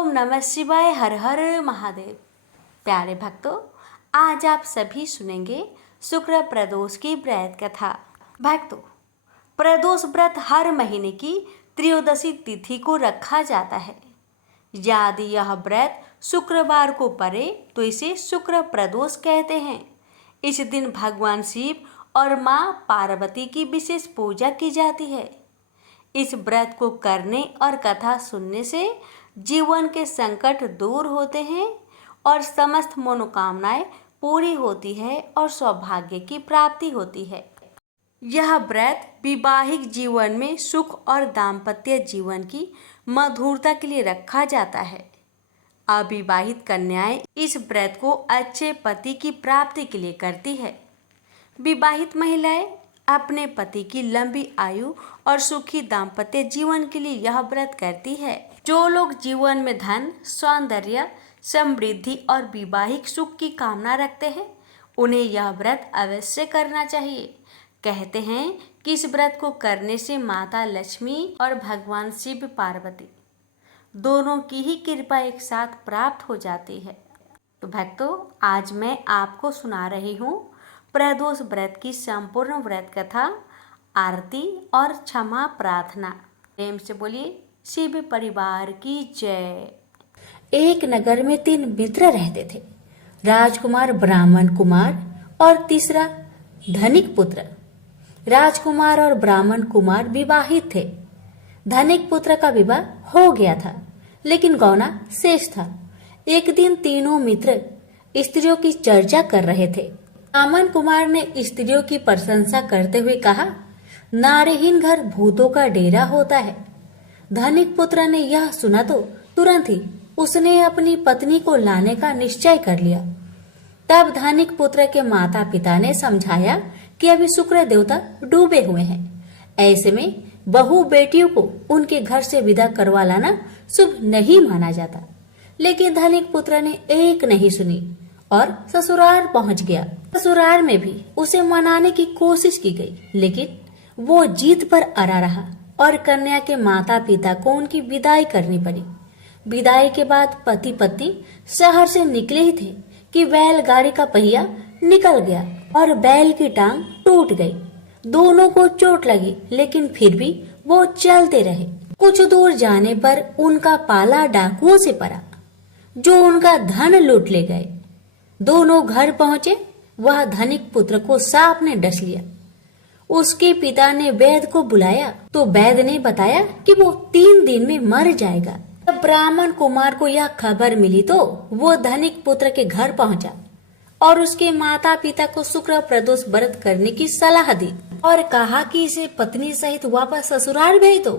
ओम नमः शिवाय। हर हर महादेव। प्यारे भक्तों, आज आप सभी सुनेंगे शुक्र प्रदोष की व्रत कथा। भक्तों, प्रदोष व्रत हर महीने की त्रयोदशी तिथि को रखा जाता है। यदि यह व्रत शुक्रवार को पड़े तो इसे शुक्र प्रदोष कहते हैं। इस दिन भगवान शिव और माँ पार्वती की विशेष पूजा की जाती है। इस व्रत को करने और कथा सुनने से जीवन के संकट दूर होते हैं और समस्त मनोकामनाएं पूरी होती है और सौभाग्य की प्राप्ति होती है। यह व्रत वैवाहिक जीवन में सुख और दाम्पत्य जीवन की मधुरता के लिए रखा जाता है। अविवाहित कन्याएं इस व्रत को अच्छे पति की प्राप्ति के लिए करती है। विवाहित महिलाएं अपने पति की लंबी आयु और सुखी दाम्पत्य जीवन के लिए यह व्रत करती है। जो लोग जीवन में धन, सौंदर्य, समृद्धि और वैवाहिक सुख की कामना रखते हैं, उन्हें यह व्रत अवश्य करना चाहिए। कहते हैं कि इस व्रत को करने से माता लक्ष्मी और भगवान शिव पार्वती दोनों की ही कृपा एक साथ प्राप्त हो जाती है। तो भक्तों, आज मैं आपको सुना रही हूँ प्रदोष व्रत की संपूर्ण व्रत कथा, आरती और क्षमा प्रार्थना। प्रेम से बोलिए शिव परिवार की जय। एक नगर में 3 मित्र रहते थे, राजकुमार, ब्राह्मण कुमार और तीसरा धनिक पुत्र। राजकुमार और ब्राह्मण कुमार विवाहित थे। धनिक पुत्र का विवाह हो गया था, लेकिन गौना शेष था। एक दिन तीनों मित्र स्त्रियों की चर्चा कर रहे थे। ब्राह्मण कुमार ने स्त्रियों की प्रशंसा करते हुए कहा, नारीहीन घर भूतों का डेरा होता है। धनिक पुत्र ने यह सुना तो तुरंत ही उसने अपनी पत्नी को लाने का निश्चय कर लिया। तब धनिक पुत्र के माता पिता ने समझाया कि अभी शुक्र देवता डूबे हुए हैं, ऐसे में बहू बेटियों को उनके घर से विदा करवा लाना शुभ नहीं माना जाता। लेकिन धनिक पुत्र ने एक नहीं सुनी और ससुराल पहुंच गया। ससुराल में भी उसे मनाने की कोशिश की गई, लेकिन वो जीत पर अड़ा रहा और कन्या के माता पिता को उनकी विदाई करनी पड़ी। विदाई के बाद पति पत्नी शहर से निकले ही थे कि बैलगाड़ी का पहिया निकल गया और बैल की टांग टूट गई। दोनों को चोट लगी, लेकिन फिर भी वो चलते रहे। कुछ दूर जाने पर उनका पाला डाकुओं से पड़ा, जो उनका धन लूट ले गए। दोनों घर पहुंचे, वह धनिक पुत्र को सांप ने डस लिया। उसके पिता ने वैद्य को बुलाया तो वैद्य ने बताया कि वो 3 दिन में मर जाएगा। जब ब्राह्मण कुमार को यह खबर मिली तो वो धनिक पुत्र के घर पहुंचा और उसके माता पिता को शुक्र प्रदोष व्रत करने की सलाह दी और कहा कि इसे पत्नी सहित वापस ससुराल भेज दो।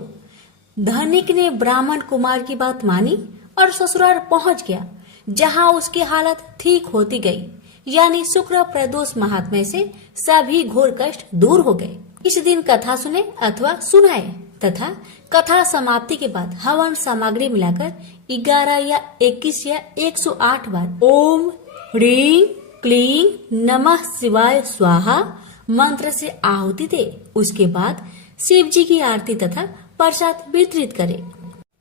धनिक ने ब्राह्मण कुमार की बात मानी और ससुराल पहुंच गया, जहां उसकी हालत ठीक होती गई। यानी शुक्र प्रदोष महात्म्य से सभी घोर कष्ट दूर हो गए। इस दिन कथा सुने अथवा सुनाए तथा कथा समाप्ति के बाद हवन सामग्री मिलाकर 11 या 21 या 108 बार ओम ह्रीं क्लीं नमः शिवाय स्वाहा मंत्र से आहुति दे। उसके बाद शिव जी की आरती तथा प्रसाद वितरित करे।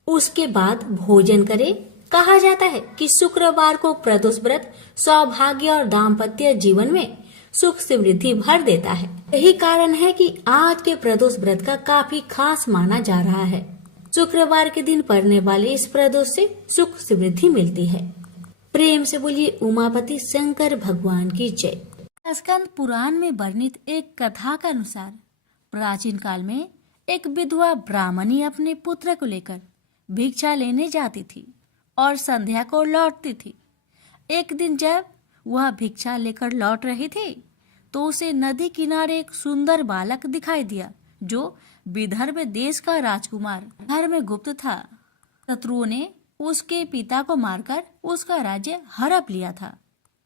उसके बाद भोजन करे। कहा जाता है कि शुक्रवार को प्रदोष व्रत सौभाग्य और दाम्पत्य जीवन में सुख समृद्धि भर देता है। यही कारण है कि आज के प्रदोष व्रत का काफी खास माना जा रहा है। शुक्रवार के दिन पड़ने वाले इस प्रदोष से सुख समृद्धि मिलती है। प्रेम से बोलिए उमापति शंकर भगवान की जय। स्कंद पुराण में वर्णित एक कथा के अनुसार प्राचीन काल में एक विधवा ब्राह्मणी अपने पुत्र को लेकर भिक्षा लेने जाती थी और संध्या को लौटती थी। एक दिन जब वह भिक्षा लेकर लौट रही थी तो उसे नदी किनारे एक सुंदर बालक दिखाई दिया, जो विदर्भ देश का राजकुमार घर में गुप्त था। शत्रुओं ने उसके पिता को मारकर उसका राज्य हड़प लिया था।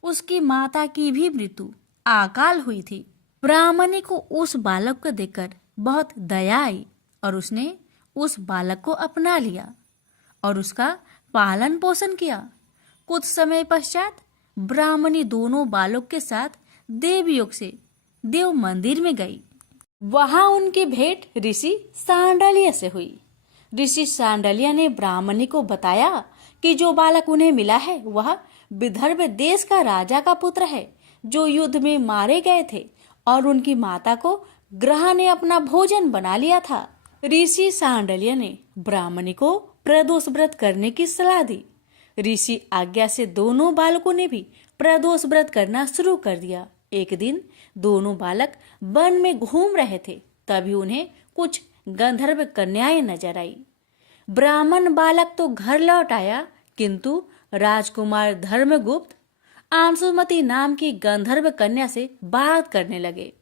उसकी माता की भी मृत्यु अकाल हुई थी। ब्राह्मणी को उस बालक को देखकर बहुत दया आई और उसने उस बालक को अपना लिया और उसका पालन पोषण किया। कुछ समय पश्चात ब्राह्मणी दोनों बालक के साथ देवयोग से देव मंदिर में गई। वहां उनकी भेंट ऋषि सांडल्य से हुई। ऋषि सांडल्य ने ब्राह्मणी को बताया कि जो बालक उन्हें मिला है वह विदर्भ देश का राजा का पुत्र है, जो युद्ध में मारे गए थे और उनकी माता को ग्रह ने अपना भोजन बना लिया था। ऋषि सांडल्य ने ब्राह्मणी को प्रदोष व्रत करने की सलाह दी। ऋषि आज्ञा से दोनों बालकों ने भी प्रदोष व्रत करना शुरू कर दिया। एक दिन दोनों बालक वन में घूम रहे थे, तभी उन्हें कुछ गंधर्व कन्याएं नजर आई। ब्राह्मण बालक तो घर लौट आया, किंतु राजकुमार धर्मगुप्त आंसुमती नाम की गंधर्व कन्या से बात करने लगे।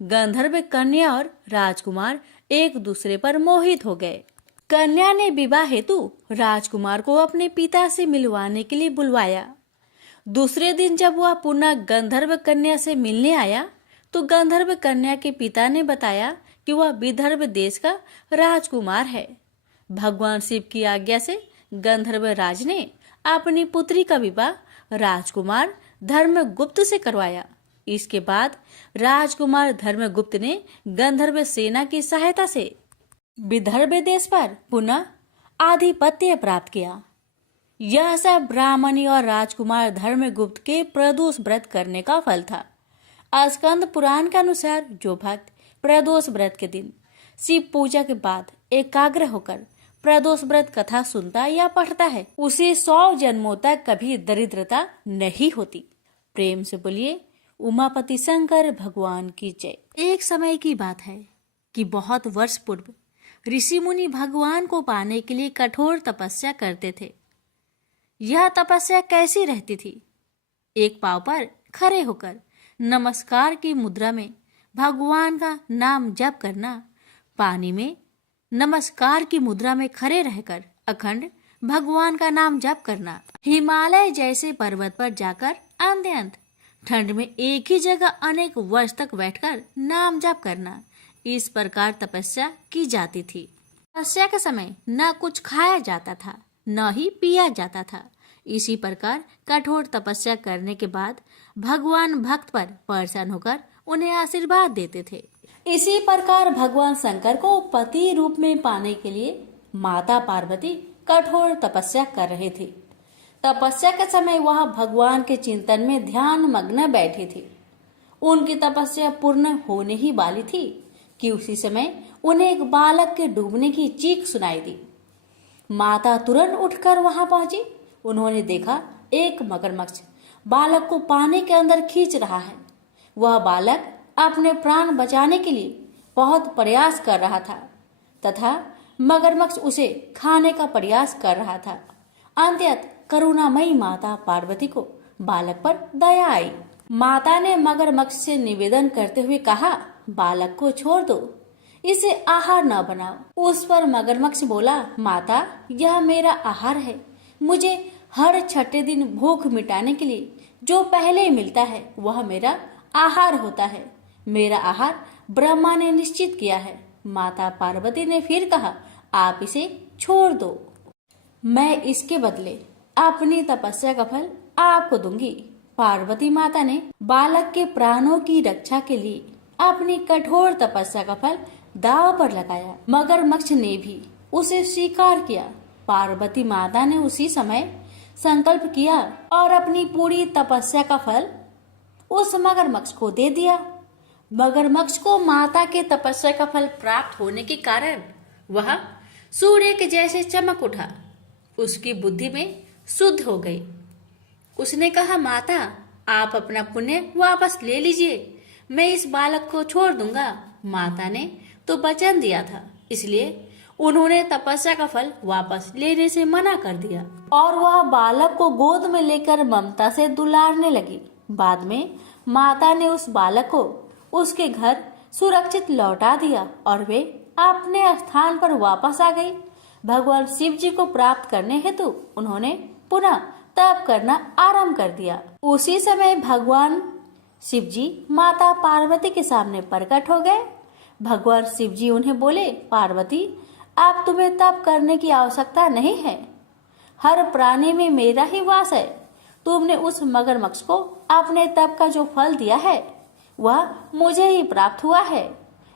गंधर्व कन्या और राजकुमार एक दूसरे पर मोहित हो गए। कन्या ने विवाह हेतु राजकुमार को अपने पिता से मिलवाने के लिए बुलवाया। दूसरे दिन जब वह पुनः गंधर्व कन्या से मिलने आया तो गंधर्व कन्या के पिता ने बताया कि वह विदर्भ देश का राजकुमार है। भगवान शिव की आज्ञा से गंधर्व राज ने अपनी पुत्री का विवाह राजकुमार धर्मगुप्त से करवाया। इसके बाद राजकुमार धर्मगुप्त ने गंधर्व सेना की सहायता से विदर्भ देश पर पुनः आधिपत्य प्राप्त किया। यह सब ब्राह्मणी और राजकुमार धर्मगुप्त के प्रदोष व्रत करने का फल था। स्कंद पुराण के अनुसार जो भक्त प्रदोष व्रत के दिन शिव पूजा के बाद एकाग्र होकर प्रदोष व्रत कथा सुनता या पढ़ता है, उसे 100 जन्मों तक कभी दरिद्रता नहीं होती। प्रेम से बोलिए उमापति शंकर भगवान की जय। एक समय की बात है कि बहुत वर्ष पूर्व ऋषि मुनि भगवान को पाने के लिए कठोर तपस्या करते थे। यह तपस्या कैसी रहती थी? एक पांव पर खड़े होकर नमस्कार की मुद्रा में भगवान का नाम जप करना, पानी में नमस्कार की मुद्रा में खड़े रहकर अखंड भगवान का नाम जप करना, हिमालय जैसे पर्वत पर जाकर अंत ठंड में एक ही जगह अनेक वर्ष तक बैठकर नाम जप करना, इस प्रकार तपस्या की जाती थी। तपस्या के समय न कुछ खाया जाता था न ही पिया जाता था। इसी प्रकार कठोर तपस्या करने के बाद भगवान भक्त पर प्रसन्न होकर उन्हें आशीर्वाद देते थे। इसी प्रकार भगवान शंकर को पति रूप में पाने के लिए माता पार्वती कठोर तपस्या कर रहे थे। तपस्या के समय वह भगवान के चिंतन में ध्यान मग्न बैठी थी। उनकी तपस्या पूर्ण होने ही वाली थी कि उसी समय उन्हें एक बालक के डूबने की चीख सुनाई दी। माता तुरंत उठकर वहां पहुंची। उन्होंने देखा एक मगरमच्छ बालक को पानी के अंदर खींच रहा है। वह बालक अपने प्राण बचाने के लिए बहुत प्रयास कर रहा था तथा मगरमच्छ उसे खाने का प्रयास कर रहा था। अंततः करुणामयी माता पार्वती को बालक पर दया आई। माता ने मगरमच्छ से निवेदन करते हुए कहा, बालक को छोड़ दो, इसे आहार न बनाओ। उस पर मगरमच्छ बोला, माता यह मेरा आहार है। मुझे हर छठे दिन भूख मिटाने के लिए जो पहले मिलता है वह मेरा आहार होता है। मेरा आहार ब्रह्मा ने निश्चित किया है। माता पार्वती ने फिर कहा, आप इसे छोड़ दो, मैं इसके बदले अपनी तपस्या का फल आपको दूंगी। पार्वती माता ने बालक के प्राणों की रक्षा के लिए अपनी कठोर तपस्या का फल दांव पर लगाया। मगरमच्छ ने भी उसे स्वीकार किया। पार्वती माता ने उसी समय संकल्प किया और अपनी पूरी तपस्या का फल उस मगरमच्छ को दे दिया। मगरमच्छ को माता के तपस्या का फल प्राप्त होने के कारण वह सूर्य के जैसे चमक उठा। उसकी बुद्धि में शुद्ध हो गई। उसने कहा, माता आप अपना पुण्य वापस ले लीजिए, मैं इस बालक को छोड़ दूंगा। माता ने तो वचन दिया था, इसलिए उन्होंने तपस्या का फल वापस लेने से मना कर दिया और वह बालक को गोद में लेकर ममता से दुलारने लगी। बाद में माता ने उस बालक को उसके घर सुरक्षित लौटा दिया और वे अपने स्थान पर वापस आ गई। भगवान शिव जी को प्राप्त करने हेतु उन्होंने पुनः तप करना आरंभ कर दिया। उसी समय भगवान शिव जी माता पार्वती के सामने प्रकट हो गए। भगवान शिव जी उन्हें बोले, पार्वती अब तुम्हें तप करने की आवश्यकता नहीं है। हर प्राणी में मेरा ही वास है। तुमने उस मगरमच्छ को अपने तप का जो फल दिया है वह मुझे ही प्राप्त हुआ है,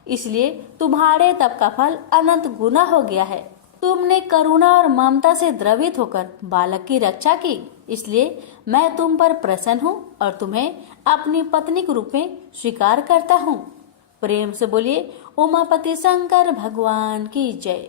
इसलिए तुम्हारे तप का फल अनंत गुना हो गया है। तुमने करुणा और ममता से द्रवित होकर बालक की रक्षा की, इसलिए मैं तुम पर प्रसन्न हूँ और तुम्हें अपनी पत्नी के रूप में स्वीकार करता हूँ। प्रेम से बोलिए उमापति शंकर भगवान की जय।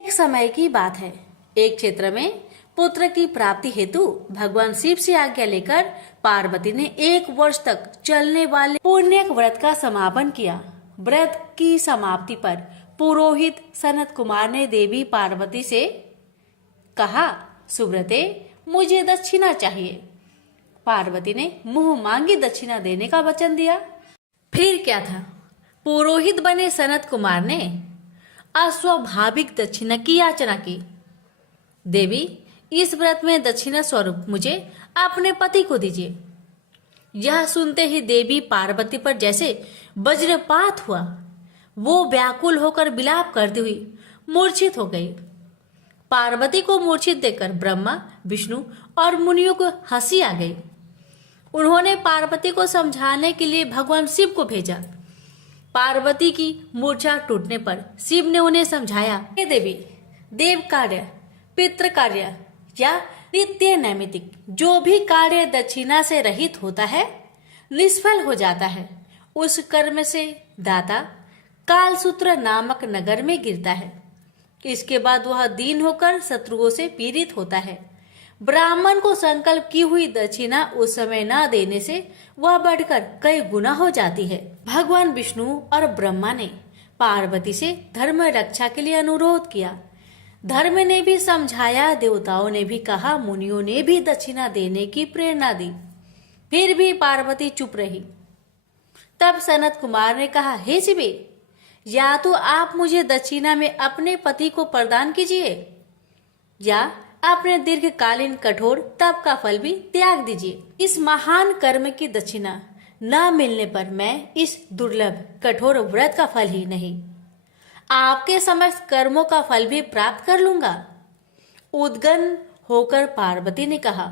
एक समय की बात है, एक क्षेत्र में पुत्र की प्राप्ति हेतु भगवान शिव से आज्ञा लेकर पार्वती ने 1 वर्ष तक चलने वाले पुण्य व्रत का समापन किया। व्रत की समाप्ति पर पुरोहित सनत कुमार ने देवी पार्वती से कहा, सुब्रते मुझे दक्षिणा चाहिए। पार्वती ने मुंह मांगी दक्षिणा देने का वचन दिया। फिर क्या था, पुरोहित बने सनत कुमार ने अस्वाभाविक दक्षिणा की याचना की। देवी, इस व्रत में दक्षिणा स्वरूप मुझे अपने पति को दीजिए। यह सुनते ही देवी पार्वती पर जैसे वज्रपात हुआ। वो व्याकुल होकर विलाप करती हुई मूर्छित हो गई। पार्वती को मूर्छित देखकर ब्रह्मा, विष्णु और मुनियों को हंसी आ गई। उन्होंने पार्वती को समझाने के लिए भगवान शिव को भेजा। पार्वती की मूर्छा टूटने पर शिव ने उन्हें समझाया, हे देवी, देव कार्य, पितृ कार्य या नित्य नैमित्तिक जो भी कार्य दक्षिणा से रहित होता है निष्फल हो जाता है। उस कर्म से दाता कालसूत्र नामक नगर में गिरता है। इसके बाद वह दीन होकर शत्रुओं से पीड़ित होता है। ब्राह्मण को संकल्प की हुई दक्षिणा उस समय न देने से वह बढ़कर कई गुना हो जाती है। भगवान विष्णु और ब्रह्मा ने पार्वती से धर्म रक्षा के लिए अनुरोध किया। धर्म ने भी समझाया, देवताओं ने भी कहा, मुनियों ने भी दक्षिणा देने की प्रेरणा दी। फिर भी पार्वती चुप रही। तब सनत कुमार ने कहा, हे शिवे, या तो आप मुझे दक्षिणा में अपने पति को प्रदान कीजिए या अपने दीर्घकालीन कठोर तप का फल भी त्याग दीजिए। इस महान कर्म की दक्षिणा न मिलने पर मैं इस दुर्लभ कठोर व्रत का फल ही नहीं, आपके समस्त कर्मों का फल भी प्राप्त कर लूंगा। उद्गन होकर पार्वती ने कहा,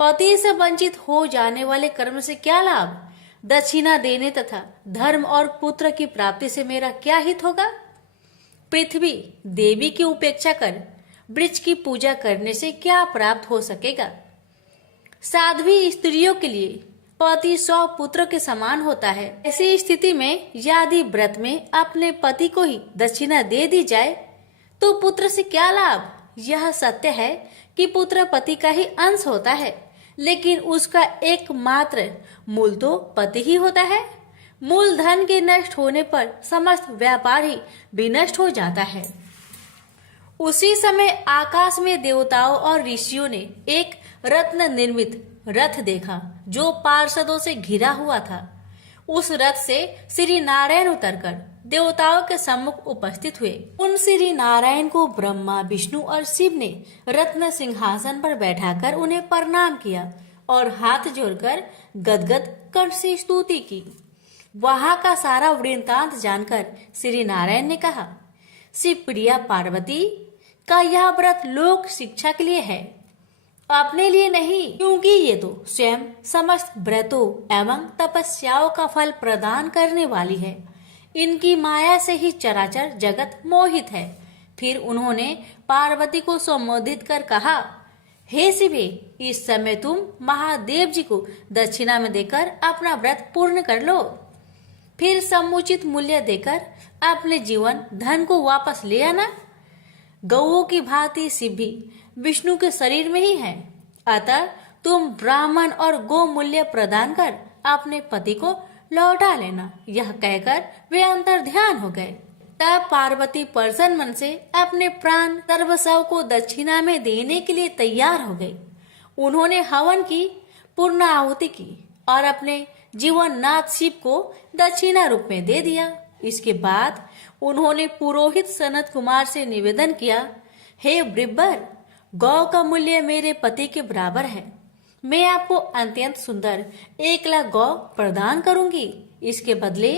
पति से वंचित हो जाने वाले कर्म से क्या लाभ? दक्षिणा देने तथा धर्म और पुत्र की प्राप्ति से मेरा क्या हित होगा? पृथ्वी देवी की उपेक्षा कर वृक्ष की पूजा करने से क्या प्राप्त हो सकेगा? साध्वी स्त्रियों के लिए पति 100 पुत्र के समान होता है। ऐसी स्थिति में यदि व्रत में अपने पति को ही दक्षिणा दे दी जाए तो पुत्र से क्या लाभ? यह सत्य है कि पुत्र पति का ही अंश होता है, लेकिन उसका एकमात्र मूल तो पति ही होता है। मूल धन के नष्ट होने पर समस्त व्यापार ही विनष्ट हो जाता है। उसी समय आकाश में देवताओं और ऋषियों ने एक रत्न निर्मित रथ देखा जो पार्षदों से घिरा हुआ था। उस रथ से श्री नारायण उतरकर देवताओं के सम्मुख उपस्थित हुए। उन श्री नारायण को ब्रह्मा, विष्णु और शिव ने रत्न सिंहासन पर बैठाकर उन्हें प्रणाम किया और हाथ जोड़कर गदगद कंठ से स्तुति की। वहां का सारा वृत्तांत जानकर श्री नारायण ने कहा, शिव प्रिया पार्वती का यह व्रत लोक शिक्षा के लिए है, अपने लिए नहीं, क्योंकि ये तो स्वयं समस्त व्रतों एवं तपस्याओं का फल प्रदान करने वाली है। इनकी माया से ही चराचर जगत मोहित है। फिर उन्होंने पार्वती को संबोधित कर कहा, हे शिवे, इस समय तुम महादेव जी को दक्षिणा में देकर अपना व्रत पूर्ण कर लो। फिर समुचित मूल्य देकर अपने जीवन धन को वापस ले आना। गौओं की भांति शिव भी विष्णु के शरीर में ही है, अतः तुम ब्राह्मण और गो मूल्य प्रदान कर अपने पति को लौटा लेना। यह कहकर वे अंतर ध्यान हो गए। तब पार्वती प्रसन्न मन से अपने प्राण सर्वस्व को दक्षिणा में देने के लिए तैयार हो गई। उन्होंने हवन की पूर्ण आहुति की और अपने जीवन नाथ शिव को दक्षिणा रूप में दे दिया। इसके बाद उन्होंने पुरोहित सनत कुमार से निवेदन किया, हे ब्रिब्बर, गौ का मूल्य मेरे पति के बराबर है। मैं आपको अत्यंत सुंदर 1 लाख गौ प्रदान करूंगी। इसके बदले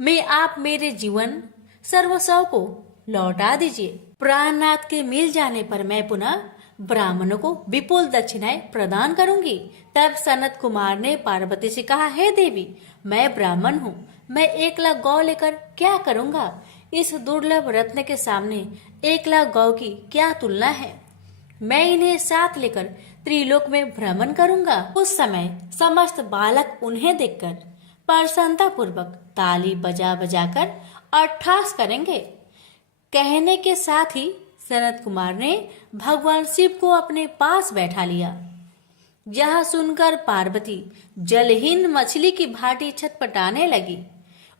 में आप मेरे जीवन सर्वस्व को लौटा दीजिए। प्राणनाथ के मिल जाने पर मैं पुनः ब्राह्मणों को विपुल दक्षिणाएं प्रदान करूंगी। तब सनत कुमार ने पार्वती से कहा, हे देवी, मैं ब्राह्मण हूँ, मैं 1 लाख गौ लेकर क्या करूंगा? इस दुर्लभ रत्न के सामने 1,00,000 गौ की क्या तुलना है। मैं इन्हें साथ लेकर त्रिलोक में भ्रमण करूंगा। उस समय समस्त बालक उन्हें देखकर प्रसन्नता पूर्वक ताली बजा बजाकर अट्ठास करेंगे। कहने के साथ ही सनत कुमार ने भगवान शिव को अपने पास बैठा लिया। यह सुनकर पार्वती जलहीन मछली की भांति छटपटाने लगी।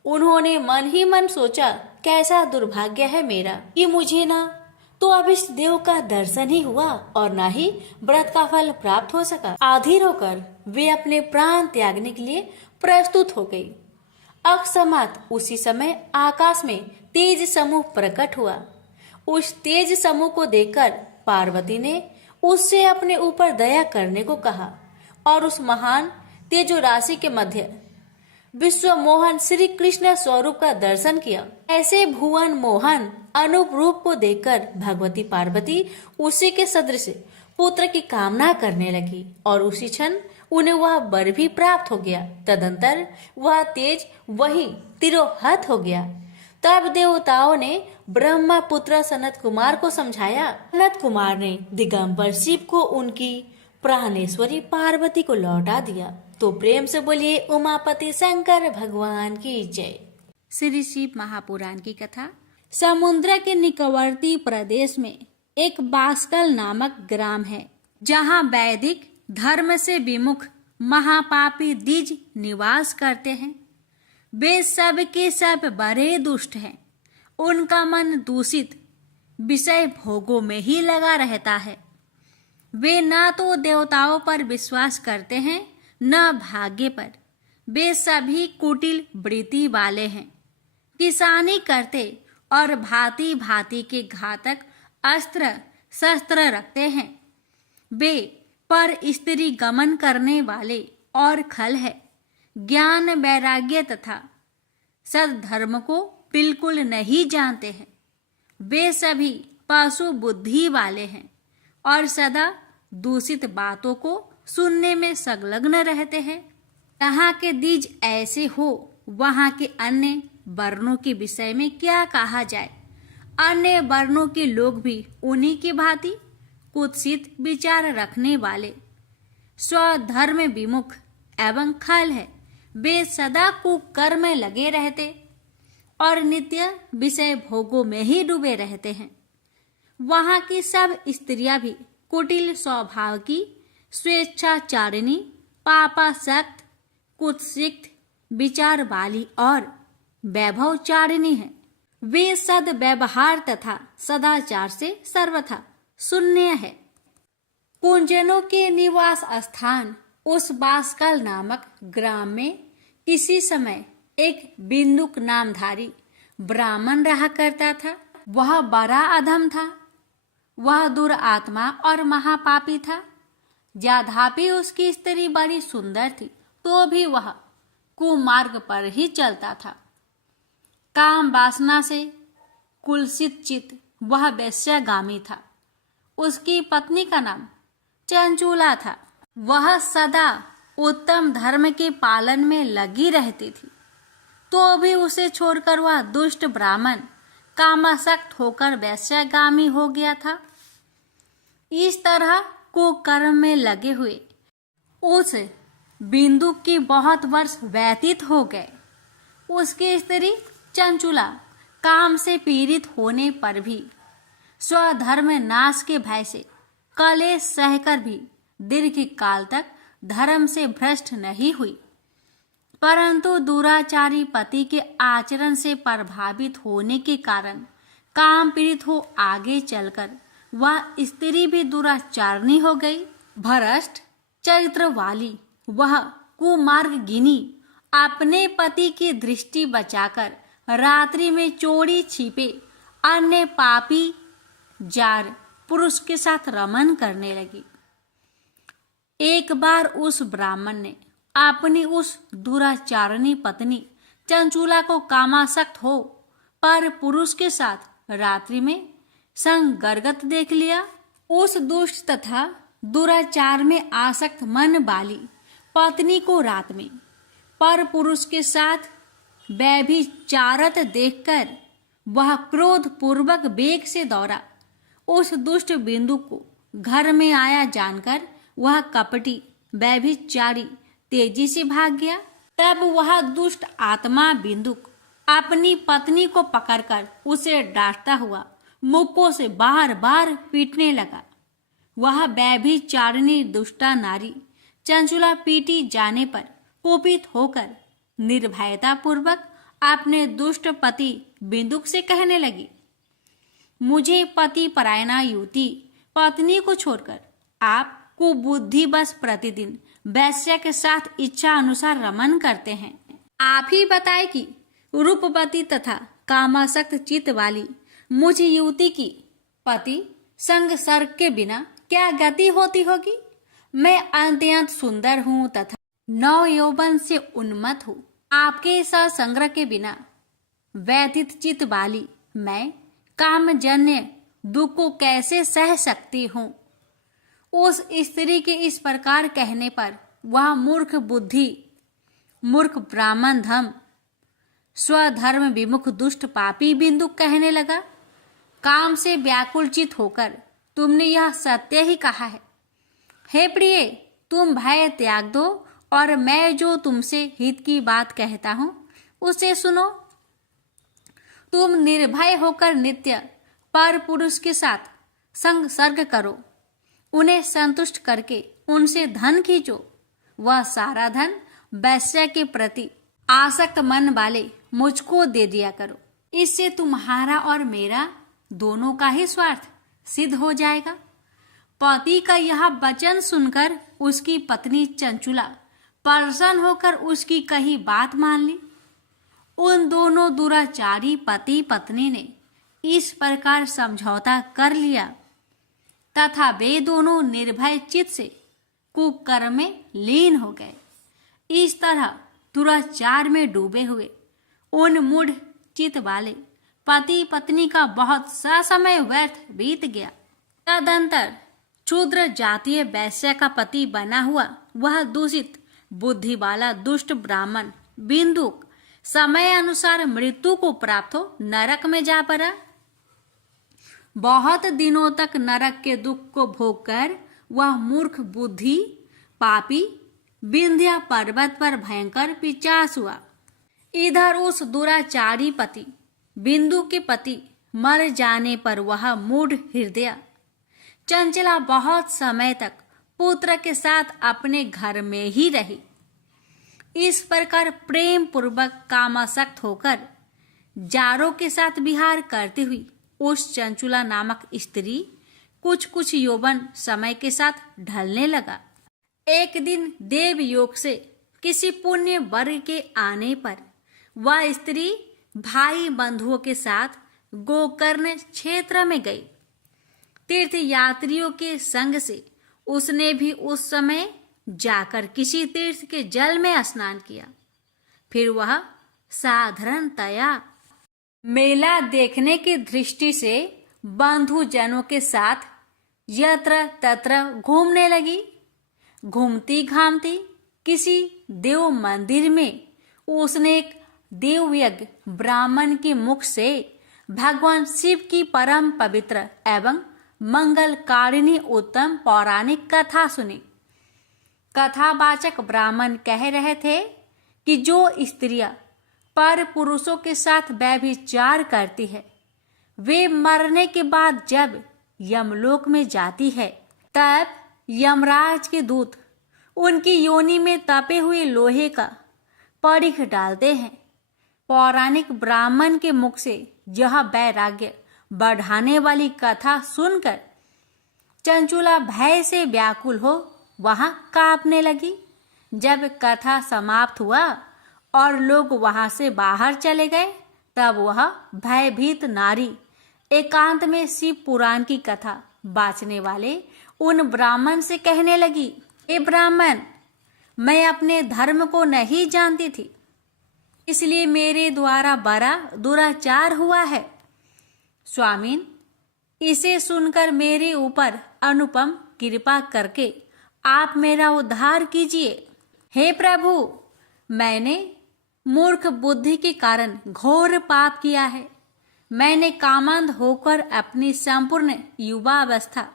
उन्होंने मन ही मन सोचा, कैसा दुर्भाग्य है मेरा कि मुझे ना तो अब इस देव का दर्शन ही हुआ और ना ही व्रत का फल प्राप्त हो सका। आधीर होकर वे अपने प्राण त्यागने के लिए प्रस्तुत हो गई। अकस्मात उसी समय आकाश में तेज समूह प्रकट हुआ। उस तेज समूह को देखकर पार्वती ने उससे अपने ऊपर दया करने को कहा और उस महान तेजो राशि के मध्य विश्व मोहन श्री कृष्ण स्वरूप का दर्शन किया। ऐसे भुवन मोहन अनूप रूप को देखकर भगवती पार्वती उसी के सदृश पुत्र की कामना करने लगी और उसी क्षण उन्हें वह वर भी प्राप्त हो गया। तदंतर वह तेज वही तिरोहत हो गया। तब देवताओं ने ब्रह्मा पुत्र सनत कुमार को समझाया। सनत कुमार ने दिगंबर शिव को उनकी प्राणेश्वरी पार्वती को लौटा दिया। तो प्रेम से बोलिए उमापति शंकर भगवान की जय। श्री शिव महापुराण की कथा। समुद्र के निकटवर्ती प्रदेश में एक बास्कल नामक ग्राम है, जहाँ वैदिक धर्म से विमुख महापापी द्विज निवास करते हैं। वे सब के सब बड़े दुष्ट हैं। उनका मन दूषित विषय भोगों में ही लगा रहता है। वे ना तो देवताओं पर विश्वास करते हैं न भाग्य पर। वे सभी कुटिल वृत्ति वाले हैं। किसानी करते और भांति भांति के घातक अस्त्र शस्त्र रखते हैं। वे पर स्त्री गमन करने वाले और खल है। ज्ञान वैराग्य तथा सद्धर्म को बिल्कुल नहीं जानते हैं। वे सभी पशु बुद्धि वाले हैं और सदा दूषित बातों को सुनने में संलग्न रहते हैं। यहाँ के द्विज ऐसे हो, वहाँ के अन्य वर्णों के विषय में क्या कहा जाए। अन्य वर्णों के लोग भी उन्हीं की भांति कुत्सित विचार रखने वाले, स्वधर्म विमुख एवं खल है। वे सदा कुकर्म में लगे रहते और नित्य विषय भोगों में ही डूबे रहते हैं। वहाँ की सब स्त्रियां भी कुटिल स्वभाव की, स्वेच्छाचारिणी, पापासक्त, कुत्सित विचार वाली और वैभवचारिणी है। वे सद व्यवहार तथा सदाचार से सर्वथा शून्य है। कुंजनों के निवास स्थान उस बास्कल नामक ग्राम में किसी समय एक बिंदुक नामधारी ब्राह्मण रहा करता था। वह बड़ा अधम था। वह दुरात्मा और महापापी था। यद्यपि उसकी स्त्री बड़ी सुंदर थी, तो भी वह कुमार्ग पर ही चलता था। काम वासना से कुलसित चित वह वैश्यगामी था। उसकी पत्नी का नाम चंचूला था। वह सदा उत्तम धर्म के पालन में लगी रहती थी, तो भी उसे छोड़कर वह दुष्ट ब्राह्मण कामासक्त होकर वैश्यगामी हो गया था। इस तरह कुकर्म में लगे हुए उस बिंदु की बहुत वर्ष व्यतीत हो गए। उसकी स्त्री चंचुला काम से पीड़ित होने पर भी स्वधर्म नाश के भय से कलेश सहकर भी दीर्घ काल तक धर्म से भ्रष्ट नहीं हुई, परंतु दुराचारी पति के आचरण से प्रभावित होने के कारण काम पीड़ित हो आगे चलकर वह स्त्री भी दुराचारणी हो गई। भ्रष्ट चरित्र वाली वह कुमार्गिनी अपने पति की दृष्टि बचाकर रात्रि में चोरी छिपे अन्य पापी जार पुरुष के साथ रमन करने लगी। एक बार उस ब्राह्मण ने अपनी उस दुराचारणी पत्नी चंचूला को कामासक्त हो पर पुरुष के साथ रात्रि में संगर्गत देख लिया। उस दुष्ट तथा दुराचार में आसक्त मन वाली पत्नी को रात में पर पुरुष के साथ व्यभिचारत देखकर वह क्रोध पूर्वक वेग से दौड़ा। उस दुष्ट बिंदु को घर में आया जानकर वह कपटी व्यभिचारी तेजी से भाग गया। तब वह दुष्ट आत्मा बिंदुक अपनी पत्नी को पकड़कर उसे डांटता हुआ मुक्कों से बार बार पीटने लगा। वह व्यभिचारिणी दुष्टा नारी चंचुला पीटी जाने पर कुपित होकर निर्भयता पूर्वक अपने दुष्ट पति बिंदुक से कहने लगी, मुझे पति परायणा युवती पत्नी को छोड़कर आप कुबुद्धि बस प्रतिदिन वैश्य के साथ इच्छा अनुसार रमन करते हैं। आप ही बताए कि रूपवती तथा कामासक्त चित्त वाली मुझ युवती की पति संग सर्ग के बिना क्या गति होती होगी। मैं अत्यंत सुंदर हूँ तथा नव यौवन से उन्मत्त हूँ। आपके साथ संग्रह के बिना व्यथित चित्त वाली मैं कामजन्य दुख को कैसे सह सकती हूँ। उस स्त्री के इस प्रकार कहने पर वह मूर्ख बुद्धि, मूर्ख ब्राह्मण धम, स्वधर्म विमुख दुष्ट पापी बिंदु कहने लगा, काम से व्याकुल चित होकर तुमने यह सत्य ही कहा है। हे प्रिय, तुम भय त्याग दो और मैं जो तुमसे हित की बात कहता हूँ उसे सुनो। तुम निर्भय होकर नित्य पर पुरुष के साथ संग सर्ग करो, उन्हें संतुष्ट करके उनसे धन खींचो। वह सारा धन वैश्य के प्रति आसक्त मन वाले मुझको दे दिया करो। इससे तुम्हारा और मेरा दोनों का ही स्वार्थ सिद्ध हो जाएगा। पति का यह वचन सुनकर उसकी पत्नी चंचुला प्रसन्न होकर उसकी कही बात मान ली। उन दोनों दुराचारी पति पत्नी ने इस प्रकार समझौता कर लिया तथा वे दोनों निर्भय चित्त से कुकर्म में लीन हो गए। इस तरह दुराचार में डूबे हुए उन मूढ़ चित्त वाले पति पत्नी का बहुत सा समय व्यर्थ बीत गया। तदंतर क्षुद्र जातीय वैश्य का पति बना हुआ वह दूषित बुद्धि वाला दुष्ट ब्राह्मण बिंदुक समय अनुसार मृत्यु को प्राप्त हो नरक में जा पड़ा। बहुत दिनों तक नरक के दुख को भोग कर वह मूर्ख बुद्धि पापी विंध्या पर्वत पर भयंकर पिचास हुआ। इधर उस दुराचारी पति बिंदु के पति मर जाने पर वह मूढ़ हृदय चंचला बहुत समय तक पुत्र के साथ अपने घर में ही रही। इस प्रकार प्रेम पूर्वक कामासक्त होकर जारों के साथ विहार करती हुई उस चंचुला नामक स्त्री कुछ यौवन समय के साथ ढलने लगा। एक दिन देव योग से किसी पुण्य वर्ग के आने पर वह स्त्री भाई बंधुओं के साथ गोकर्ण क्षेत्र में गई। तीर्थ यात्रियों के संग से उसने भी उस समय जाकर किसी तीर्थ के जल में स्नान किया। फिर वह साधारणतया मेला देखने की दृष्टि से बंधु जनों के साथ यत्र तत्र घूमने लगी। घूमती घामती किसी देव मंदिर में उसने एक देवयज्ञ ब्राह्मण के मुख से भगवान शिव की परम पवित्र एवं मंगलकारिणी उत्तम पौराणिक कथा सुनी। कथावाचक ब्राह्मण कह रहे थे कि जो स्त्रियां पर पुरुषों के साथ व्यभिचार करती है वे मरने के बाद जब यमलोक में जाती है तब यमराज के दूत उनकी योनि में तपे हुए लोहे का परीख डालते हैं। पौराणिक ब्राह्मण के मुख से यह वैराग्य बढ़ाने वाली कथा सुनकर चंचुला भय से व्याकुल हो वहां कांपने लगी। जब कथा समाप्त हुआ और लोग वहां से बाहर चले गए तब वह भयभीत नारी एकांत में शिव पुराण की कथा बाँचने वाले उन ब्राह्मण से कहने लगी, हे ब्राह्मण, मैं अपने धर्म को नहीं जानती थी, इसलिए मेरे द्वारा बड़ा दुराचार हुआ है। स्वामीन, इसे सुनकर मेरे ऊपर अनुपम कृपा करके आप मेरा उद्धार कीजिए। हे प्रभु, मैंने मूर्ख बुद्धि के कारण घोर पाप किया है। मैंने कामंद होकर अपनी संपूर्ण युवा अवस्था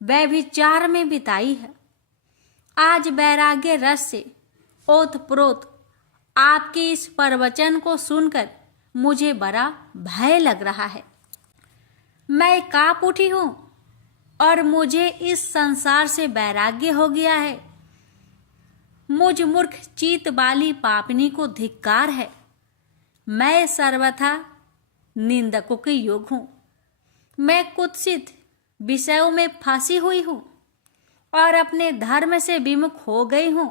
व्यभिचार में बिताई है। आज वैराग्य रस से ओतप्रोत आपके इस प्रवचन को सुनकर मुझे बड़ा भय लग रहा है। मैं कांप उठी हूं और मुझे इस संसार से वैराग्य हो गया है। मुझ मूर्ख चीत वाली पापनी को धिक्कार है। मैं सर्वथा निंदकों के योग हूं। मैं कुत्सित विषयों में फंसी हुई हूं और अपने धर्म से विमुख हो गई हूं।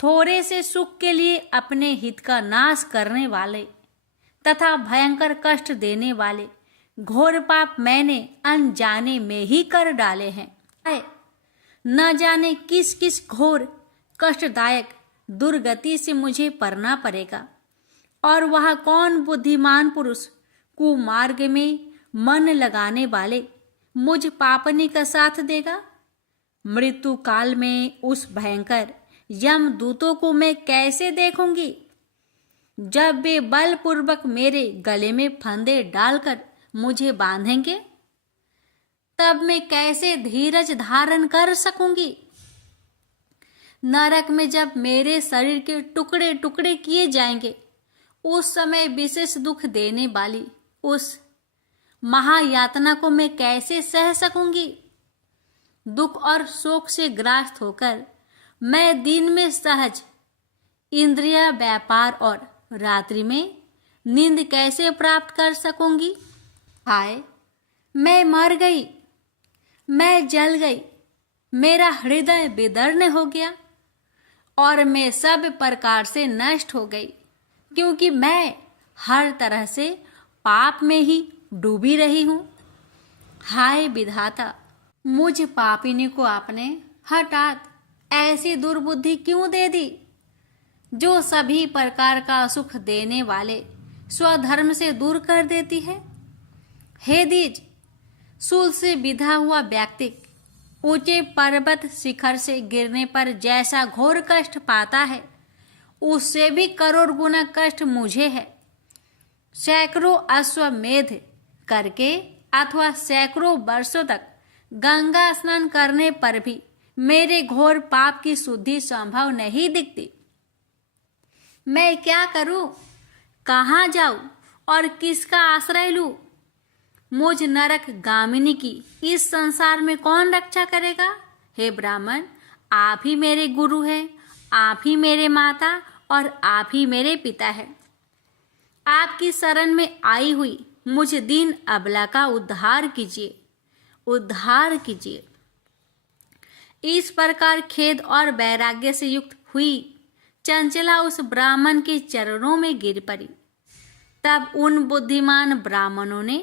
थोड़े से सुख के लिए अपने हित का नाश करने वाले तथा भयंकर कष्ट देने वाले घोर पाप मैंने अनजाने में ही कर डाले हैं। न जाने किस किस घोर कष्टदायक दुर्गति से मुझे पड़ना पड़ेगा और वह कौन बुद्धिमान पुरुष कुमार्ग में मन लगाने वाले मुझ पापनी का साथ देगा। मृत्यु काल में उस भयंकर यमदूतों को मैं कैसे देखूंगी जब वे बलपूर्वक मेरे गले में फंदे डालकर मुझे बांधेंगे। तब मैं कैसे धीरज धारण कर सकूंगी। नरक में जब मेरे शरीर के टुकड़े टुकड़े किए जाएंगे उस समय विशेष दुख देने वाली उस महायातना को मैं कैसे सह सकूंगी। दुख और शोक से ग्रास्त होकर मैं दिन में सहज इंद्रिय व्यापार और रात्रि में नींद कैसे प्राप्त कर सकूंगी। हाय, मैं मर गई, मैं जल गई, मेरा हृदय विदीर्ण हो गया और मैं सब प्रकार से नष्ट हो गई, क्योंकि मैं हर तरह से पाप में ही डूबी रही हूं। हाय विधाता, मुझ पापिनी को आपने हठात ऐसी दुर्बुद्धि क्यों दे दी जो सभी प्रकार का सुख देने वाले स्वधर्म से दूर कर देती है। हे द्विज, सूल से विधा हुआ व्यक्ति ऊंचे पर्वत शिखर से गिरने पर जैसा घोर कष्ट पाता है उससे भी करोड़ गुना कष्ट मुझे है। सैकड़ों अश्वमेध करके अथवा सैकड़ों वर्षों तक गंगा स्नान करने पर भी मेरे घोर पाप की शुद्धि संभव नहीं दिखती। मैं क्या करूं, कहां जाऊं और किसका आश्रय लूं। मुझ नरक गामिनी की इस संसार में कौन रक्षा करेगा। हे ब्राह्मण, आप ही मेरे गुरु हैं, आप ही मेरे माता और आप ही मेरे पिता हैं। आपकी शरण में आई हुई मुझ दीन अबला का उद्धार कीजिए, उद्धार कीजिए। इस प्रकार खेद और वैराग्य से युक्त हुई चंचला उस ब्राह्मण के चरणों में गिर पड़ी। तब उन बुद्धिमान ब्राह्मणों ने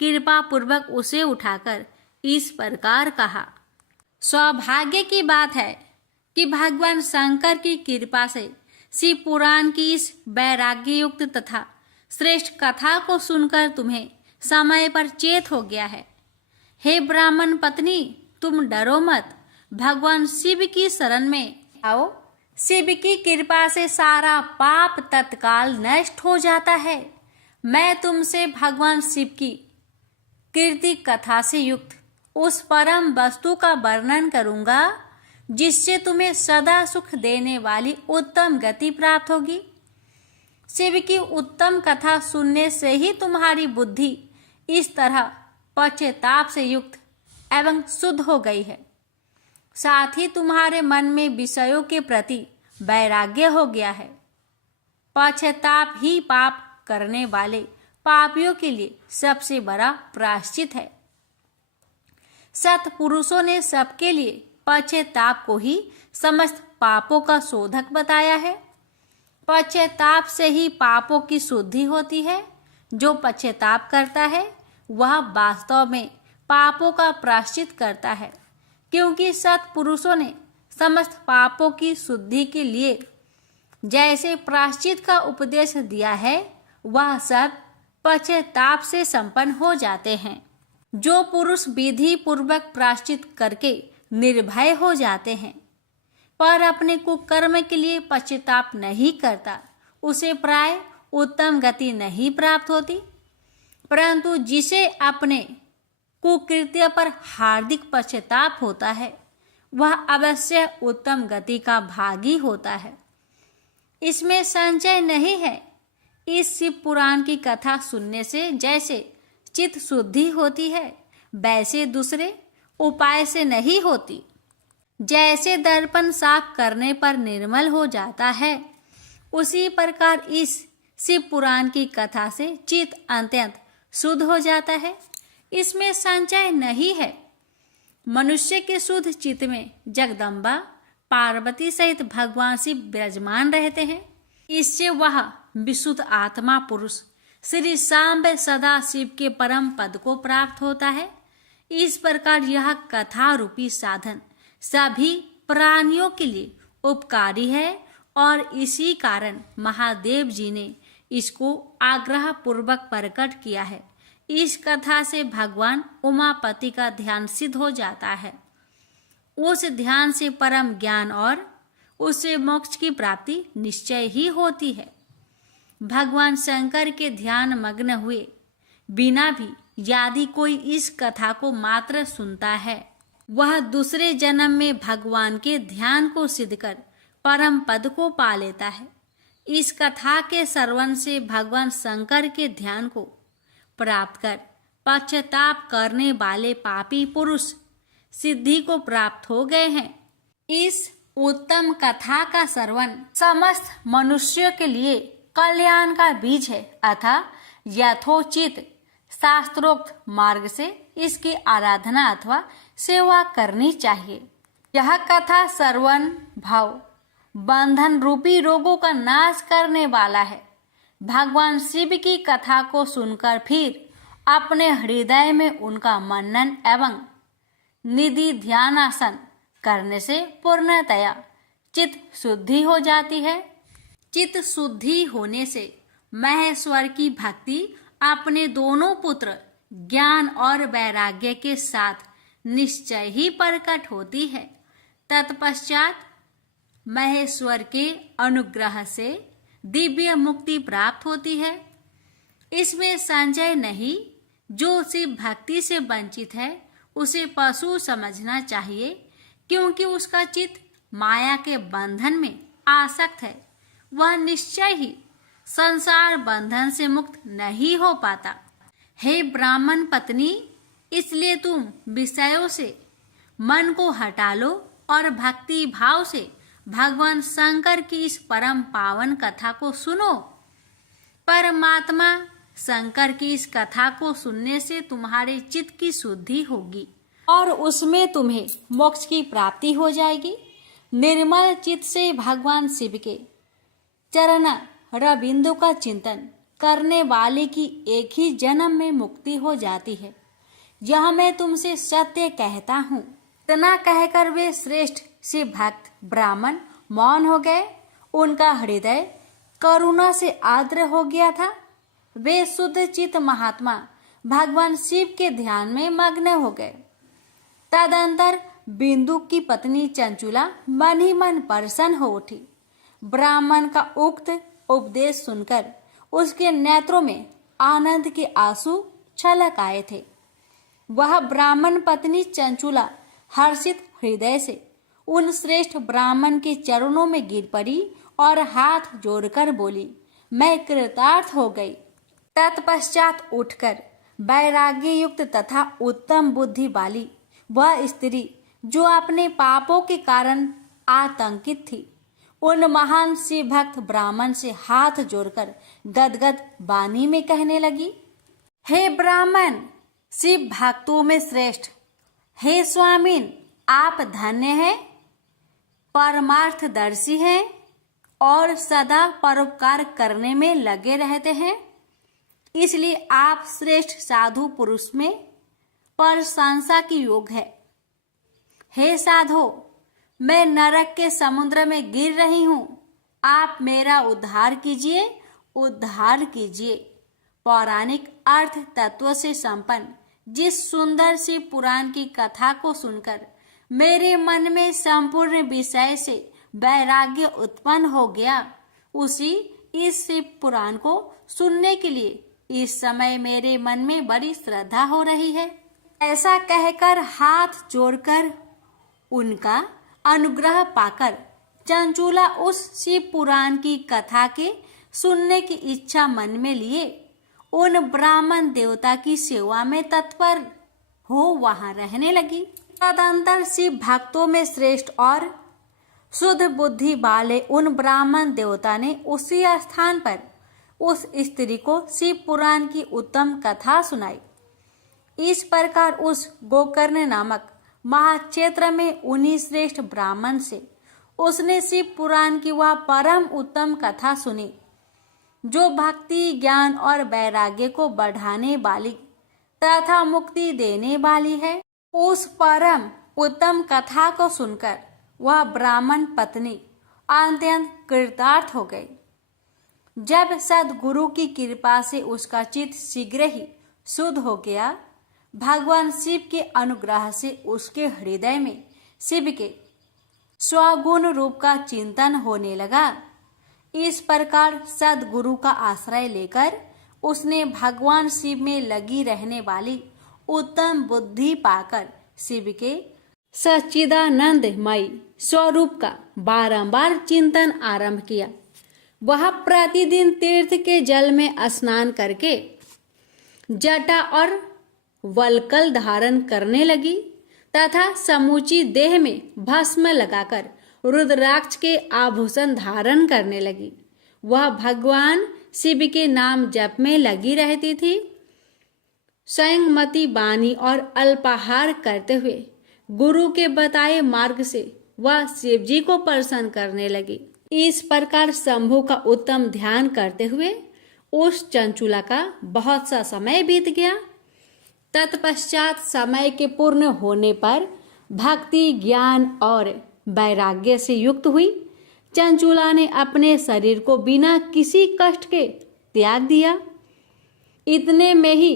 कृपा पूर्वक उसे उठाकर इस प्रकार कहा। सौभाग्य की बात है कि भगवान शंकर की कृपा से शिव पुराण की इस वैराग्य युक्त तथा श्रेष्ठ कथा को सुनकर तुम्हें समय पर चेत हो गया है। हे ब्राह्मण पत्नी, तुम डरो मत, भगवान शिव की शरण में आओ। शिव की कृपा से सारा पाप तत्काल नष्ट हो जाता है। मैं तुमसे भगवान शिव की कीर्ति कथा से युक्त उस परम वस्तु का वर्णन करूंगा जिससे तुम्हें सदा सुख देने वाली उत्तम गति प्राप्त होगी। शिव की उत्तम कथा सुनने से ही तुम्हारी बुद्धि इस तरह पश्चाताप से युक्त एवं शुद्ध हो गई है। साथ ही तुम्हारे मन में विषयों के प्रति वैराग्य हो गया है। पश्चाताप ही पाप करने वाले पापियों के लिए सबसे बड़ा प्रायश्चित है। सत्पुरुषों ने सबके लिए पश्चाताप को ही समस्त पापों का शोधक बताया है। पश्चाताप से ही पापों की शुद्धि होती है। जो पश्चाताप करता है वह वास्तव में पापों का प्रायश्चित करता है, क्योंकि सत्पुरुषों ने समस्त पापों की शुद्धि के लिए जैसे प्रायश्चित का उपदेश दिया है वह सब पश्चाताप से संपन्न हो जाते हैं। जो पुरुष विधि पूर्वक प्रायश्चित करके निर्भय हो जाते हैं पर अपने कुकर्म के लिए पश्चाताप नहीं करता, उसे प्राय उत्तम गति नहीं प्राप्त होती। परंतु जिसे अपने कुकृत्य पर हार्दिक पश्चाताप होता है वह अवश्य उत्तम गति का भागी होता है। इसमें संशय नहीं है। इस शिव पुराण की कथा सुनने से जैसे चित्त शुद्धि होती है वैसे दूसरे उपाय से नहीं होती। जैसे दर्पण साफ करने पर निर्मल हो जाता है उसी प्रकार इस शिव पुराण की कथा से चित्त अत्यंत शुद्ध हो जाता है। इसमें संशय नहीं है। मनुष्य के शुद्ध चित्त में जगदम्बा पार्वती सहित भगवान शिव विराजमान रहते हैं। इससे वह विशुद्ध आत्मा पुरुष श्री सांब सदा शिव के परम पद को प्राप्त होता है। इस प्रकार यह कथा रूपी साधन सभी प्राणियों के लिए उपकारी है और इसी कारण महादेव जी ने इसको आग्रह पूर्वक प्रकट किया है। इस कथा से भगवान उमापति का ध्यान सिद्ध हो जाता है। उस ध्यान से परम ज्ञान और उससे मोक्ष की प्राप्ति निश्चय ही होती है। भगवान शंकर के ध्यान मग्न हुए बिना भी यदि कोई इस कथा को मात्र सुनता है वह दूसरे जन्म में भगवान के ध्यान को सिद्ध कर परम पद को पा लेता है। इस कथा के श्रवण से भगवान शंकर के ध्यान को प्राप्त कर पश्चाताप करने वाले पापी पुरुष सिद्धि को प्राप्त हो गए हैं। इस उत्तम कथा का श्रवण समस्त मनुष्यों के लिए कल्याण का बीज है अतः यथोचित शास्त्रोक्त मार्ग से इसकी आराधना अथवा सेवा करनी चाहिए। यह कथा श्रवण भाव बंधन रूपी रोगों का नाश करने वाला है। भगवान शिव की कथा को सुनकर फिर अपने हृदय में उनका मनन एवं निधि ध्यानासन करने से पूर्णतया चित्त शुद्धि हो जाती है। चित्त शुद्धि होने से महेश्वर की भक्ति अपने दोनों पुत्र ज्ञान और वैराग्य के साथ निश्चय ही प्रकट होती है। तत्पश्चात महेश्वर के अनुग्रह से दिव्य मुक्ति प्राप्त होती है। इसमें संशय नहीं। जो शिव भक्ति से वंचित है उसे पशु समझना चाहिए क्योंकि उसका चित्त माया के बंधन में आसक्त है। वह निश्चय ही संसार बंधन से मुक्त नहीं हो पाता। हे ब्राह्मण पत्नी, इसलिए तुम विषयों से मन को हटा लो और भक्ति भाव से भगवान शंकर की इस परम पावन कथा को सुनो। परमात्मा शंकर की इस कथा को सुनने से तुम्हारे चित्त की शुद्धि होगी और उसमें तुम्हें मोक्ष की प्राप्ति हो जाएगी। निर्मल चित्त से भगवान शिव के चरण रविंदु का चिंतन करने वाले की एक ही जन्म में मुक्ति हो जाती है। यह मैं तुमसे सत्य कहता हूँ। इतना कहकर वे श्रेष्ठ शिव भक्त ब्राह्मण मौन हो गए। उनका हृदय करुणा से आर्द्र हो गया था। वे शुद्ध चित्त महात्मा भगवान शिव के ध्यान में मग्न हो गए। तदंतर बिंदु की पत्नी चंचुला मन ही मन प्रसन्न हो उठी। ब्राह्मण का उक्त उपदेश सुनकर उसके नेत्रों में आनंद के आंसू छलक आए थे। वह ब्राह्मण पत्नी चंचुला हर्षित हृदय से उन श्रेष्ठ ब्राह्मण के चरणों में गिर पड़ी और हाथ जोड़कर बोली, मैं कृतार्थ हो गई। तत्पश्चात उठकर वैराग्य युक्त तथा उत्तम बुद्धि वाली वह स्त्री जो अपने पापों के कारण आतंकित थी उन महान शिव भक्त ब्राह्मण से हाथ जोड़कर गदगद वाणी में कहने लगी, हे ब्राह्मण, शिव भक्तों में श्रेष्ठ, हे स्वामीन, आप धन्य हैं, परमार्थदर्शी हैं और सदा परोपकार करने में लगे रहते हैं। इसलिए आप श्रेष्ठ साधु पुरुष में प्रशंसा की योग है। हे साधो, मैं नरक के समुद्र में गिर रही हूँ, आप मेरा उद्धार कीजिए, उद्धार कीजिए। पौराणिक अर्थ तत्व से संपन्न जिस सुंदर सी पुराण की कथा को सुनकर मेरे मन में संपूर्ण विषय से वैराग्य उत्पन्न हो गया, उसी इस शिव पुराण को सुनने के लिए इस समय मेरे मन में बड़ी श्रद्धा हो रही है। ऐसा कहकर हाथ जोड़कर उनका अनुग्रह पाकर चंचूला उस शिव पुराण की कथा के सुनने की इच्छा मन में लिए उन ब्राह्मण देवता की सेवा में तत्पर हो वहां रहने लगी। तदंतर शिव भक्तों में श्रेष्ठ और शुद्ध बुद्धि वाले उन ब्राह्मण देवता ने उसी स्थान पर उस स्त्री को शिव पुराण की उत्तम कथा सुनाई। इस प्रकार उस गोकर्ण नामक महाक्षेत्र में उन्हीं श्रेष्ठ ब्राह्मण से उसने शिव पुराण की वह परम उत्तम कथा सुनी जो भक्ति, ज्ञान और वैराग्य को बढ़ाने वाली तथा मुक्ति देने वाली है। उस परम उत्तम कथा को सुनकर वह ब्राह्मण पत्नी अत्यंत कृतार्थ हो गई। जब सद्गुरु की कृपा से उसका चित्त शीघ्र ही शुद्ध हो गया, भगवान शिव के अनुग्रह से उसके हृदय में शिव के स्वगुण रूप का चिंतन होने लगा। इस प्रकार सद्गुरु का आश्रय लेकर उसने भगवान शिव में लगी रहने वाली उत्तम बुद्धि पाकर शिव के सच्चिदानंदमय स्वरूप का बारंबार चिंतन आरंभ किया। वह प्रतिदिन तीर्थ के जल में स्नान करके जटा और वल्कल धारण करने लगी तथा समूची देह में भस्म लगाकर रुद्राक्ष के आभूषण धारण करने लगी। वह भगवान शिव के नाम जप में लगी रहती थी। संयमती वाणी और अल्पाहार करते हुए गुरु के बताए मार्ग से वह शिव जी को प्रसन्न करने लगी। इस प्रकार शंभु का उत्तम ध्यान करते हुए उस चंचुला का बहुत सा समय बीत गया। तत्पश्चात समय के पूर्ण होने पर भक्ति, ज्ञान और वैराग्य से युक्त हुई चंचुला ने अपने शरीर को बिना किसी कष्ट के त्याग दिया। इतने में ही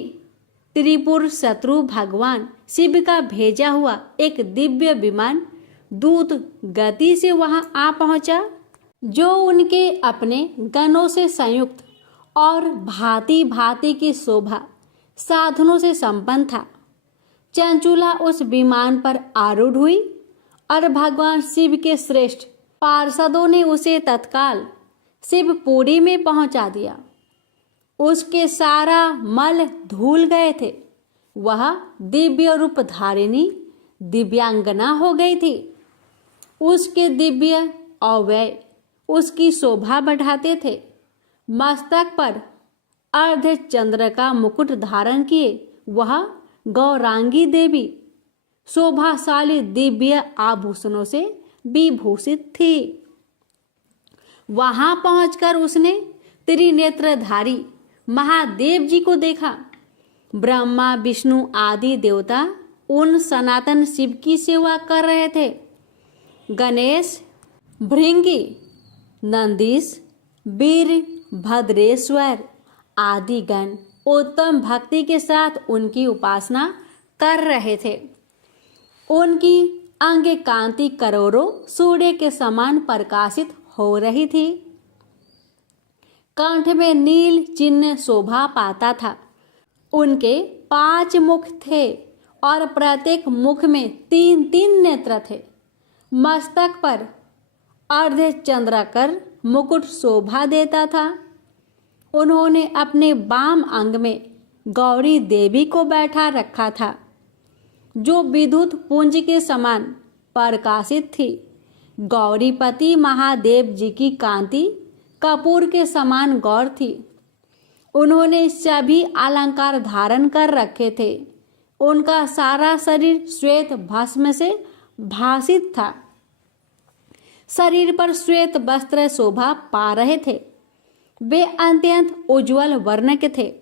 त्रिपुर शत्रु भगवान शिव का भेजा हुआ एक दिव्य विमान दूत गति से वहां आ पहुंचा, जो उनके अपने गणों से संयुक्त और भांति भांति की शोभा साधनों से संपन्न था। चंचुला उस विमान पर आरूढ़ हुई और भगवान शिव के श्रेष्ठ पार्षदों ने उसे तत्काल शिवपुरी में पहुंचा दिया। उसके सारा मल धुल गए थे। वह दिव्य रूप धारिणी दिव्यांगना हो गई थी। उसके दिव्य अवयव उसकी शोभा बढ़ाते थे। मस्तक पर अर्ध चंद्र का मुकुट धारण किए वह गौरांगी देवी शोभाशाली दिव्य आभूषणों से विभूषित थी। वहां पहुंचकर उसने त्रिनेत्रधारी महादेव जी को देखा। ब्रह्मा, विष्णु आदि देवता उन सनातन शिव की सेवा कर रहे थे। गणेश, भृंगी, नंदीश, वीरभद्रेश्वर आदि गण उत्तम भक्ति के साथ उनकी उपासना कर रहे थे। उनकी अंग कांति करोड़ों सूर्य के समान प्रकाशित हो रही थी। कंठ में नील चिन्ह शोभा पाता था। उनके 5 मुख थे और प्रत्येक मुख में 3-3 नेत्र थे। मस्तक पर अर्ध चंद्राकर मुकुट शोभा देता था। उन्होंने अपने बाम अंग में गौरी देवी को बैठा रखा था, जो विद्युत पुंज के समान प्रकाशित थी। गौरीपति महादेव जी की कांति कपूर के समान गौर थी। उन्होंने सभी अलंकार धारण कर रखे थे। उनका सारा शरीर श्वेत भस्म से भासित था। शरीर पर श्वेत वस्त्र शोभा पा रहे थे। वे अत्यंत उज्जवल वर्ण के थे।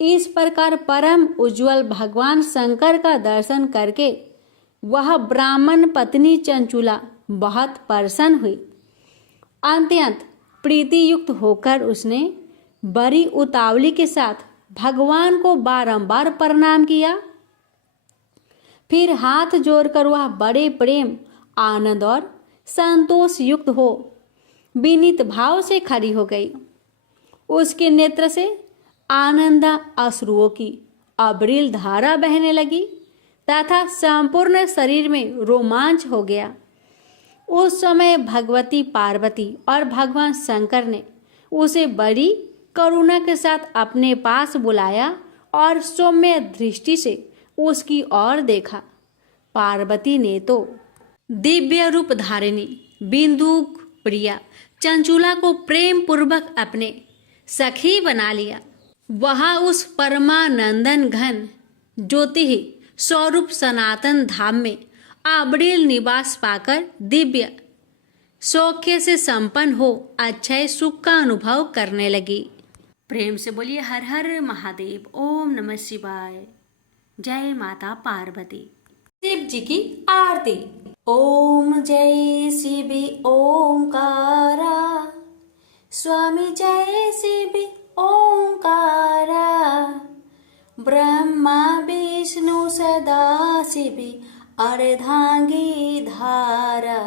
इस प्रकार परम उज्जवल भगवान शंकर का दर्शन करके वह ब्राह्मण पत्नी चंचुला बहुत प्रसन्न हुई। अत्यंत प्रीति युक्त होकर उसने बड़ी उतावली के साथ भगवान को बारंबार प्रणाम किया। फिर हाथ जोड़कर वह बड़े प्रेम, आनंद और संतोष युक्त हो विनीत भाव से खड़ी हो गई। उसके नेत्र से आनंदा अश्रुओं की अविरल धारा बहने लगी तथा संपूर्ण शरीर में रोमांच हो गया। उस समय भगवती पार्वती और भगवान शंकर ने उसे बड़ी करुणा के साथ अपने पास बुलाया और सौम्य दृष्टि से उसकी ओर देखा। पार्वती ने तो दिव्य रूप धारिणी बिंदुक प्रिया चंचुला को प्रेम पूर्वक अपने सखी बना लिया। वह उस परमानंदन घन ज्योति स्वरूप सनातन धाम में अविरल निवास पाकर दिव्य सौख्य से संपन्न हो अक्षय सुख का अनुभव करने लगी। प्रेम से बोलिए हर हर महादेव। ओम नमः शिवाय। जय माता पार्वती। शिव जी की आरती। ओम जय शिव ओंकारा, स्वामी जय शिव ओंकारा, ब्रह्मा विष्णु सदा शिव अर्धांगी धारा।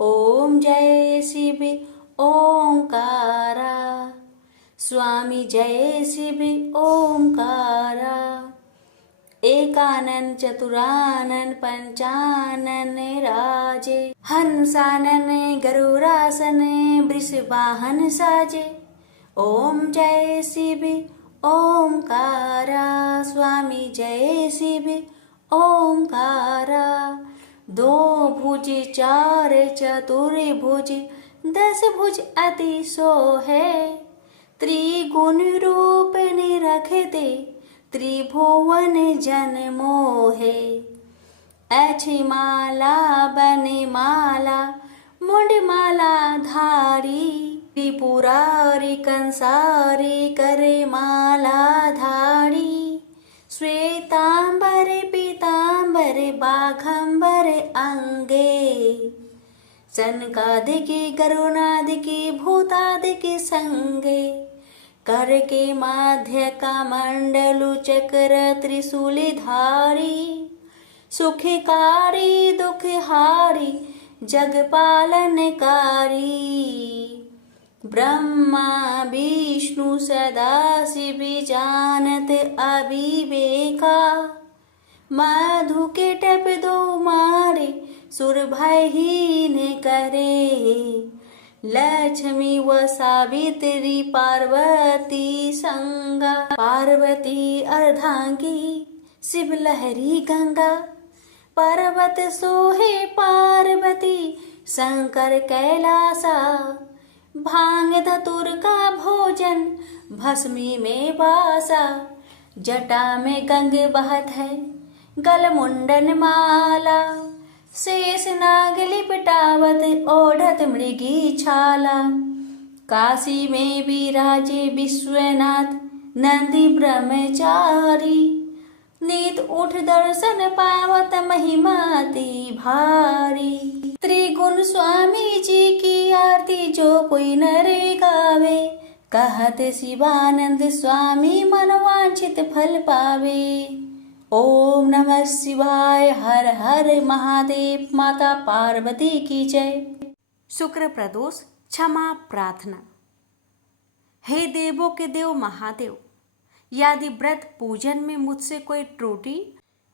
ओम जय शिव ओंकारा, स्वामी जय शिव ओंकारा, एकानन चतुरानन पंचानन राजे, हंसानन गरुरासन वृषवाहन साजे। ओम जय शिव ओंकारा, स्वामी जय शिव ओंकारा, दो भुज चार चतुर्भुज दस भुज अति सोहे, त्रिगुण रूप निरखते त्रिभुवन जन मोहे। ऐछि माला बने माला मुंड माला धारी, त्रिपुरारी कंसारी करे माला धारी। श्वेतांबर पीतांबर बाघंबर अंगे, सनकादिकी गरुणादिकी भूतादिकी संगे। कर के माध्य का मंडलु चक्र त्रिशूली धारी, सुखकारी दुखहारी जगपालनकारी। ब्रह्मा विष्णु सदा शिव जानत अविवेका, मधु के टप दो मारे सुर भयहीन करे। लक्ष्मी व सावित्री पार्वती संगा, पार्वती अर्धांगी शिव लहरी गंगा। पर्वत सोहे पार्वती शंकर कैलासा, भांग धतुर का भोजन भस्मी में वासा। जटा में गंग बहत है गल मुंडन माला, शेष नाग लिपटावत ओढ़त मृगी छाला। काशी में विराजे विश्वनाथ नंदी ब्रह्मचारी, नीत उठ दर्शन पावत महिमाति भारी। त्रिगुण स्वामी जी की आरती जो कोई नरे गावे, कहत शिवानंद स्वामी मनवांछित फल पावे। ओम नमः शिवाय। हर हर महादेव। माता पार्वती की जय। शुक्र प्रदोष क्षमा प्रार्थना। हे देवों के देव महादेव, यदि व्रत पूजन में मुझसे कोई त्रुटि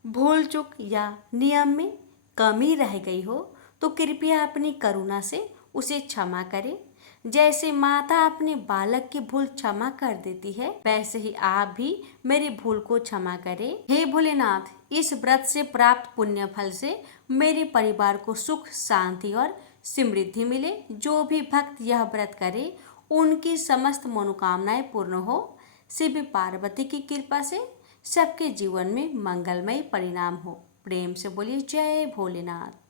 भूल चूक या नियम में कमी रह गई हो तो कृपया अपनी करुणा से उसे क्षमा करें। जैसे माता अपने बालक की भूल क्षमा कर देती है, वैसे ही आप भी मेरी भूल को क्षमा करें। हे भोलेनाथ, इस व्रत से प्राप्त पुण्य फल से मेरे परिवार को सुख शांति और समृद्धि मिले। जो भी भक्त यह व्रत करे उनकी समस्त मनोकामनाएं पूर्ण हो। शिव पार्वती की कृपा से सबके जीवन में मंगलमय परिणाम हो। प्रेम से बोलिए जय भोलेनाथ।